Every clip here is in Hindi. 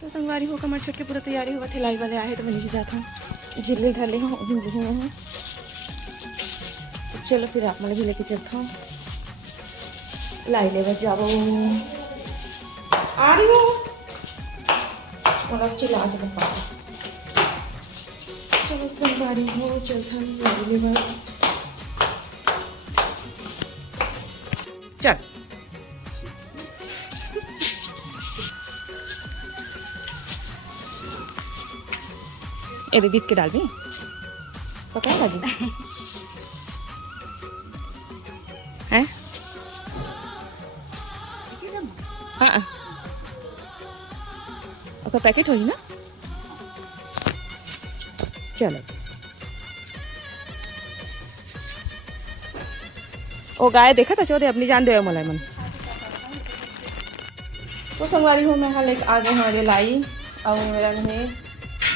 तो संगवारी हो कमर छुट के पूरा तैयारी हुआ थे लाई वाले आए तो मैं नीचे जाता हूँ झिल्ले ढाले हूँ झुंझुए हैं। चलो फिर आप मैंने भी लेके चलता हूँ लाई ले बस जाओ आ रही हूँ और अब चिल्ला के बता चलो संगवारी हो चलता हूँ लाई ले बस चल ये बेबी इसके डाल दी पका लगी हैं हाँ उसका पैकेट होगी ना चलो वो गाय देखा था चौधरी अपनी जान दे मलाई मन तो संगवारी हूँ मैं हाँ लेके आ गए हमारे लाई और मेरा नहीं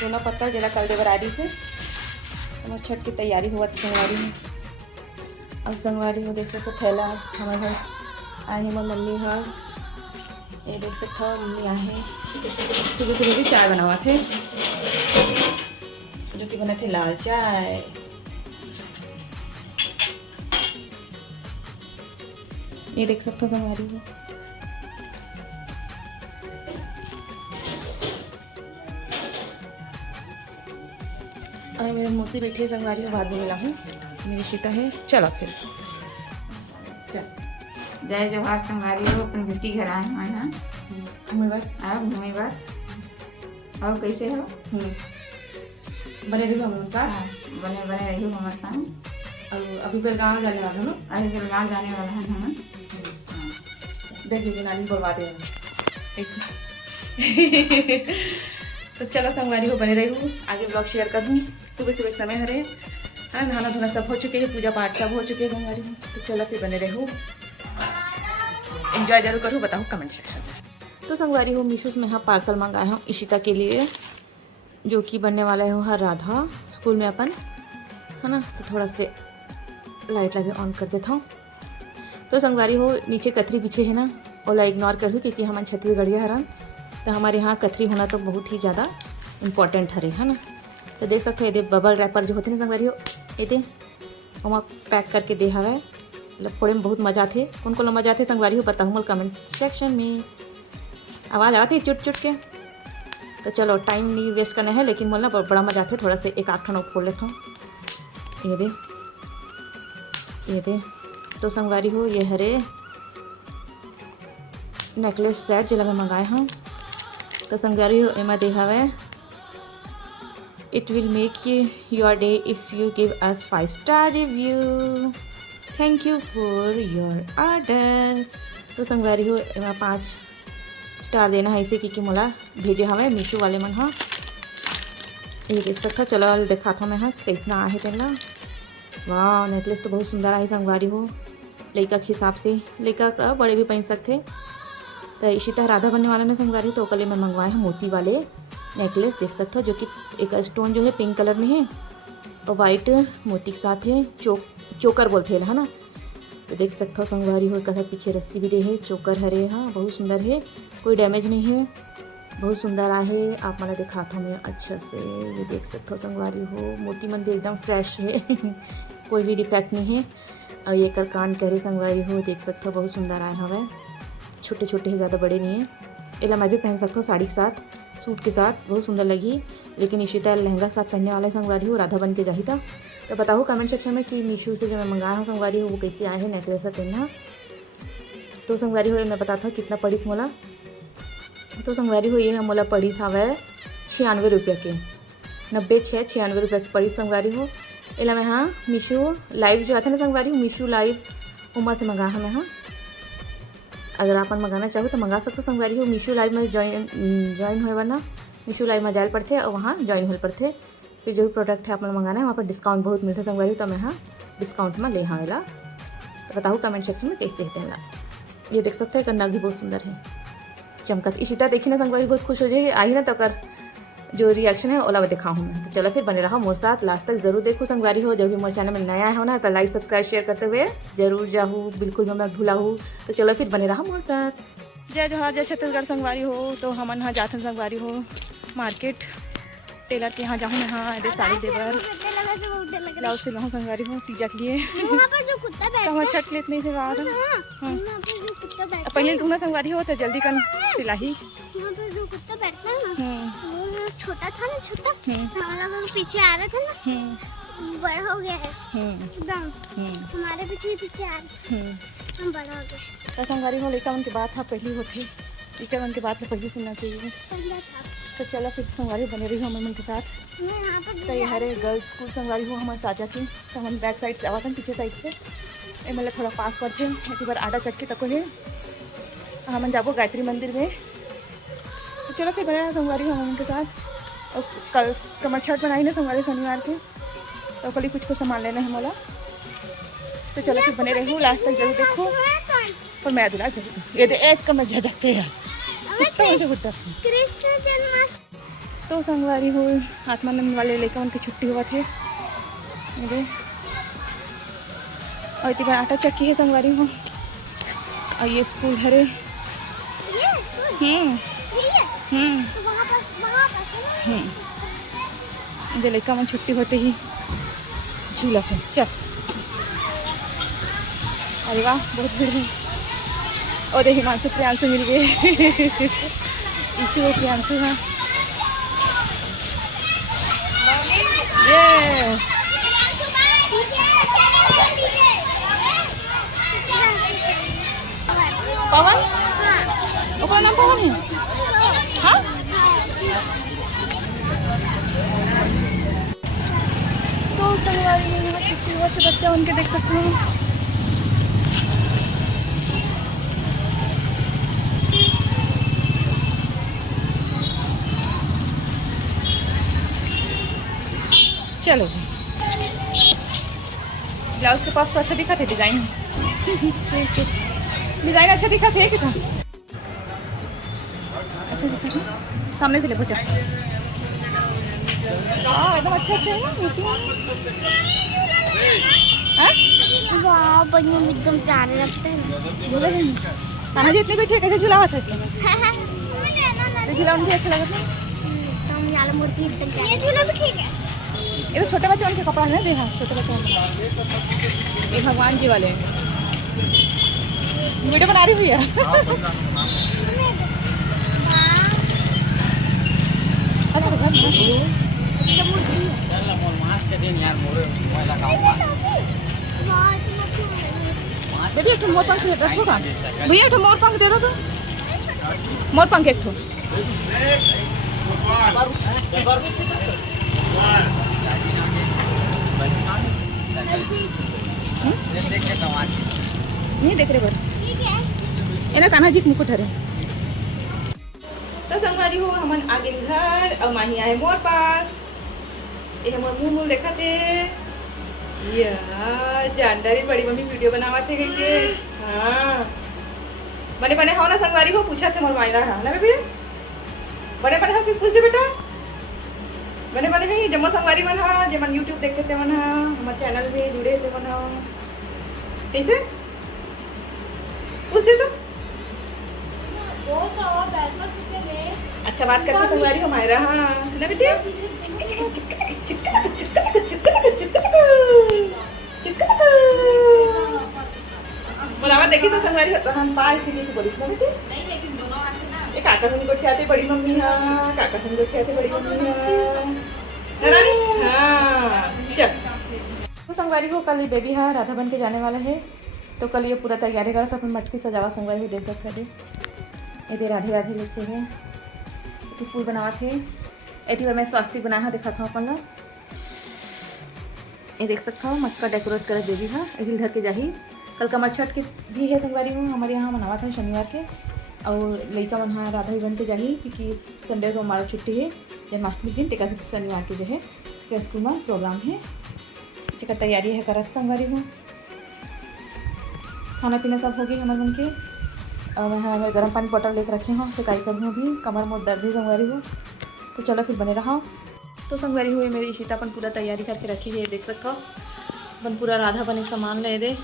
दोनों पत्ता जला कल दे बरारी से हमारे छठ की तैयारी हुआ थी संगवारी में और संगवारी में देख सकते थैला हमारे घर आए हमारी मम्मी है ये देख सकते हो मम्मी आए सुबह सुबह भी चाय बना हुआ थे जो कि बने थे लाल चाय ये देख सकते हो संगवारी में और मेरे मौसी बैठी है संगवारी में बाद में मिला हूँ मेरी सीता है चलो फिर चल जय जवाहर संगवारी हो अपन बेटी घर आए हैं यहाँ आओ घूमे बार और कैसे हो बने रही हम साथ हाँ, बने बने रही हो हमारे साथ और अभी फिर गाँव जाने वाला हूँ अरे फिर गाँव जाने वाला है हम देख लीजिए नानी बोलवा दे तो चलो संगवारी हो बने रही हूँ आगे ब्लॉग शेयर कर दूँ सुबह सुबह समय हरे हाँ नहाना धोना सब हो चुके हैं पूजा पाठ सब हो चुके हैं संगवारी में तो चलो फिर बने रहूँ एंजॉय जरूर करूँ बताऊँ कमेंट सेक्शन में। तो संगवारी हो मीशो से मैं यहाँ पार्सल मंगाया हूँ इशिता के लिए जो कि बनने वाला है हर राधा स्कूल में अपन है ना तो थोड़ा से लाइट भी ऑन कर देता हूँ। तो संगवारी हो नीचे कतरी पीछे है ना ओला इग्नोर करूँ क्योंकि हमारे छत्तीसगढ़िया हरन तो हमारे यहाँ कतरी होना तो बहुत ही ज़्यादा इम्पॉर्टेंट हरे है ना। तो देख सकते हो ये बबल रैपर जो होते हैं संगवारी हो ये हम पैक करके दे हवा मतलब फोड़े में बहुत मजा थे कौन को मजा थे संगवारी हो बताऊँ मोल कमेंट सेक्शन में आवाज़ आती है चुट चुट के। तो चलो टाइम नहीं वेस्ट करना है लेकिन बोलना बड़ा मजा आते थोड़ा से एक आठ फोड़ लेता हूँ ये दे तो संगवारी हो ये हरे नेकलेस सेट जो मैं मंगाए हूँ तो संगवारी हो एमा दे हवे it will make your day if you give us 5 star review thank you for your order. तो संगवारी हो एमा 5 स्टार देना है इसे कि मोला भेजे हमें मीशो वाले मन हाँ ये देख सकता चलो देखा था मैं हाँ कैसना आहे तेना वाह नेकलेस तो बहुत सुंदर है संगवारी हो लड़का के हिसाब से लड़का का बड़े भी पहन सकते तो इशिता राधा बनने वाला ने संगवारी तो कल मैं मंगवाए हैं मोती वाले नेकलेस देख सकते हो जो कि एक स्टोन जो है पिंक कलर में है और वाइट मोती के साथ है चोकर बोलते हैं है ना। तो देख सकते हो संगवारी हो कथा पीछे रस्सी भी दे है चोकर हरे हाँ बहुत सुंदर है कोई डैमेज नहीं है बहुत सुंदर आहे आप मैंने दिखाता हूँ मैं अच्छा से ये देख सकते हो संगवारी हो मोती मन भी एकदम फ्रेश है कोई भी डिफेक्ट नहीं है और ये कर कान करे संगवारी हो देख सकते हो बहुत सुंदर आए हमें छोटे छोटे हैं ज़्यादा बड़े नहीं है इला मैं भी पहन सकता हूँ साड़ी के साथ सूट के साथ बहुत सुंदर लगी लेकिन इशिता लहंगा के साथ पहनने वाला संगवारी हो राधा बन के जाही था। तो बताओ कमेंट सेक्शन में कि मीशो से जो मैं मंगाया हूँ संगवारी हो वो कैसे आए हैं नेकलेस पहनना। तो संगवारी हो मैं बताता हूँ कितना पड़ी मोला। तो संगवारी हो ये मोला पड़ी हवा 96 रुपये के 96 रुपये की पड़ी संगवारी हो इला मैं हाँ मीशो लाइव जो आता है ना संगवारी हो मीशो लाइव उमा से मंगा मैं हाँ अगर आप मंगाना चाहो तो मंगा सकते हो संगवारी हो मीशो लाइव में ज्वाइन हुए वरना मीशो लाइव में जाए पड़ते और वहाँ ज्वाइन हो पड़ते फिर जो भी प्रोडक्ट है आप मंगाना है वहाँ पर डिस्काउंट बहुत मिलता है संगवारी हो तो मैं हाँ डिस्काउंट में ले हाँ वाला तो बताओ कमेंट सेक्शन में कैसे होते हैं। ये देख सकते हैं कन्ना भी बहुत सुंदर है चमकत इशिता देखी ना संगवारी बहुत खुश हो जाएगी आई ना तो कर जो रिएक्शन है ओला दिखाऊँ मैं। तो चलो फिर बने रहा मोर साथ लास्ट तक जरूर देखो संगवारी हो जब भी मोर चैनल में नया हो ना तो लाइक सब्सक्राइब शेयर करते हुए जरूर जाऊँ बिल्कुल मैं भूला हूँ। तो चलो फिर बने रहा मोर साथ। जय जोहार जय छत्तीसगढ़ संगवारी हो। तो हमन यहाँ जाथन संगवारी हो मार्केट टेलर के यहाँ जाऊँ यहाँ अरे साड़ी देवर ब्लाउज सिलवाऊँ संगवारी हो तीजा के लिए। तो शर्ट लेत नहीं से बाहर पहले तू ना संगवारी हो तो जल्दी कर सिलाई। छोटा था ना छोटा हमारा पीछे आ रहा था ना बड़ा हो गया है एकदम हमारे पीछे आ रहा हम बड़ा हो गए। तो संगवारी हो लेकर उनके बात था पहली होती टीचर उनके बात में पहली सुनना चाहिए। तो चलो फिर संगवारी बने रही हो हम उनके साथ। तो ये हरे गर्ल्स स्कूल संगवारी हो हमारे साजा की। तो हम बैक साइड से आवा था पीछे साइड से मतलब थोड़ा पास पर थे एक बार आटा चटके तक है हम जाबो गायत्री मंदिर में। तो चलो फिर बने संगवारी हम उनके साथ। और कल कमर छठ बनाई ना संगवारी शनिवार के तो कल कुछ को सामान लेना है मोला। तो चलो फिर बने रहूँ लास्ट तक जरूर देखो। और मैं दुला ये दे एक कमर झटकते हैं तो संगवारी हो आत्मानंद वाले लेकर उनकी छुट्टी हुआ थे और इतनी बार आटा चक्की है संगवारी हो। और ये स्कूल हरे लेकर मन छुट्टी होते ही झूला से चल। अरे वाह बहुत भीड़ है। और देखिए हिमांशु प्रियांशु मिल गए ईशु और प्रियांशु हाँ ये पवन ओकर नाम पवन है हाँ। तो संगवारी में यहाँ छुट्टी हुआ तो बच्चा उनके देख सकते हैं। चलो ब्लाउज के पास तो अच्छा दिखा थे डिजाइन डिजाइन अच्छा दिखा थे कि था अच्छा दिखा था सामने से ले बचा एकदम अच्छा अच्छा है ना वाह बढ़िया एकदम प्यारे लगते हैं। झूला ताना जी इतने बैठे कैसे झूला होता है झूला मुझे अच्छा लगा था मूर्ति ये झूला भी ठीक है। ये तो छोटे बच्चों के कपड़ा है देखा छोटे बच्चों ये भगवान जी वाले वीडियो बना रही हुई है बेटी एक मोर पंख दे दो का भैया एक मोर पंख दे दो तो मोर पंख एक नहीं देख रहे बस ना कान्हा जी के मुकुट हरे। तो संगवारी हो हमन आगे घर और माही आए मोर पास ये हमर मुंह देखा थे यार जानदारी बड़ी मम्मी वीडियो बनावा थे के हाँ बने बने हो ना संगवारी हो पूछा थे मोर मायरा है ना बेबी बने बने हो पूछ दे बेटा बने बने नहीं जम्मू संगवारी मन हा जमन यूट्यूब देखते थे मन हा हमारे चैनल में जुड़े थे मन हा कैसे पूछ दे तो अच्छा बात करके संगवारी हो मायरा हाँ ना बेटी बोलावा देखी तो संगवारी तो हम पाए इसीलिए बोली ना बेटी नहीं लेकिन दोनों आते ना ये काका सुन को खियाते बड़ी मम्मी हाँ काका सुन को खियाते बड़ी मम्मी हाँ चल। तो संगवारी हो कल बेबी हाँ राधा बन के जाने वाला है तो कल ये पूरा तैयारी करा था अपन मटकी सजावा संगवारी हो देख सकते थे ये राधे राधे लिखे हैं तो फूल बनावा थे ये मैं स्वास्तिक बनाया दिखा था अपन ला ये देख सकता हूँ मटका डेकोरेट कर देवी हाँ ये धर के जाही कल कमर छठ के भी है संगवारी हूँ हमारे यहाँ मनावा था शनिवार के और लड़का मन हाँ राधा भी बन के जाही क्योंकि संडे को हमारा छुट्टी है जन्माष्टमी दिन टिका शनिवार के जो है स्कूल में प्रोग्राम है इसका तैयारी है करा संगवारी हूँ खाना पीना सब हो गई हमारे मन के और वहाँ मैं गर्म पानी बॉटल लेकर रखे हूँ सिकाई कर हूँ भी कमर में दर्द है संगवारी हो। तो चलो फिर बने रहा तो संगवारी हुए मेरी इशिता अपन पूरा तैयारी करके रखी है देख सकते हो अपन पूरा राधा बने सामान ले दे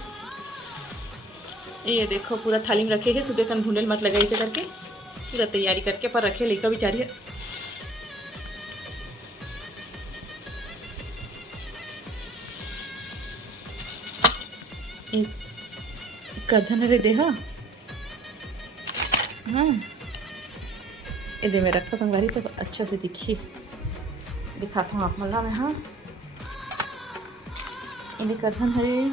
ये देखो पूरा थाली में रखे है, सुबह कन भूनल मत लगाई से करके पूरा तैयारी करके पर रखे लेका बेचारी है। करधन रे दे हाँ ये में रखा संगवारी तो अच्छा से दिखी दिखाता हूँ आप मल्ला में। हाँ ये करधन हरे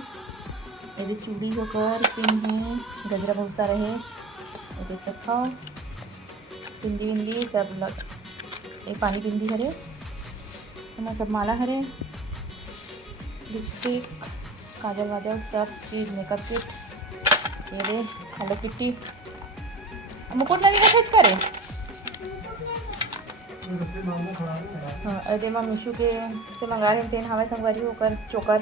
ये चूड़ी होकर पिन है, गजरा बहुत सारा है, ये देख सकता हो बिंदी बिंदी सब लग, ये पानी बिंदी हरे मैं सब माला हरे, लिपस्टिक काजल वाजल सब चीज़ मेकअप किट, ये रे हेलो किट्टी मुकुट नहीं का सच करे। हाँ अरे माँ मीशू के से मंगा रहे तेन हवा संगवारी होकर चोकर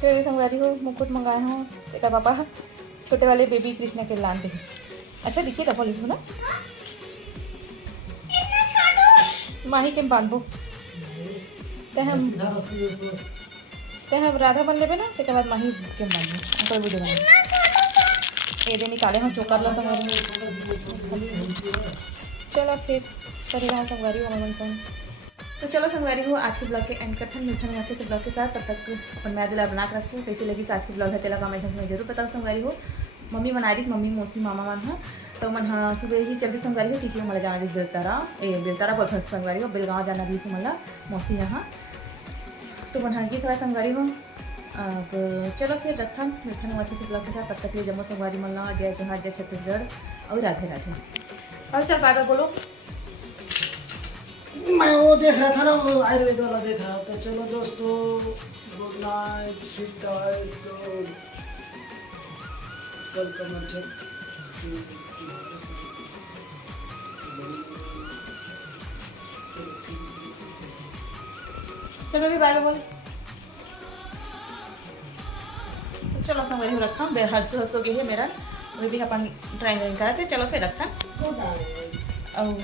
फिर संगवारी हो मुकुट मंगाए हो देखा पापा छोटे वाले बेबी कृष्णा के लाते हैं। अच्छा दिखिए दफा लिखो ना माही के बांधो ते हम राधा बन लेबे ना ते बाद माही के बांधो अंकल वीडियो बना ये दे निकाले हम चोकर ला संगवारी। चलो फिर करेगा संगवारी हो मन संग। तो चलो संगवारी हो आज के ब्लॉग के एंड करते हैं, मिलते हैं अच्छे से ब्लॉग के साथ। तब तक अपन मैं दिला बना के रखूँ कैसी लगी आज की ब्लॉग है तेला कमेंट में जरूर बताओ संगवारी हो। मम्मी बना रही मम्मी मौसी मामा मन हाँ तो मन हाँ सुबह ही चलती संगवारी हो क्योंकि मला जाना रही बेलतारा बोल संगवारी हो बेलगाँव जाना रही मला मौसी यहाँ तो मन हाँ की सवाई संगवारी हो। अब चलो फिर रखा मिलते हैं अच्छे से ब्लॉग के साथ। तब तक ये जम्मू संगवारी मल्ला जय जोहार जय छत्तीसगढ़ और राधे राधे। और चल बाय बोलो मैं वो देख रहा था ना वो आयुर्वेद वाला देख रहा था। चलो दोस्तों good night seat tight welcome अच्छा। चलो भी बाय बोल चलो संगवारी हो रखा हर्षो गई है मेरा अभी भी अपन ड्राइंग करा थे। चलो फिर रखा और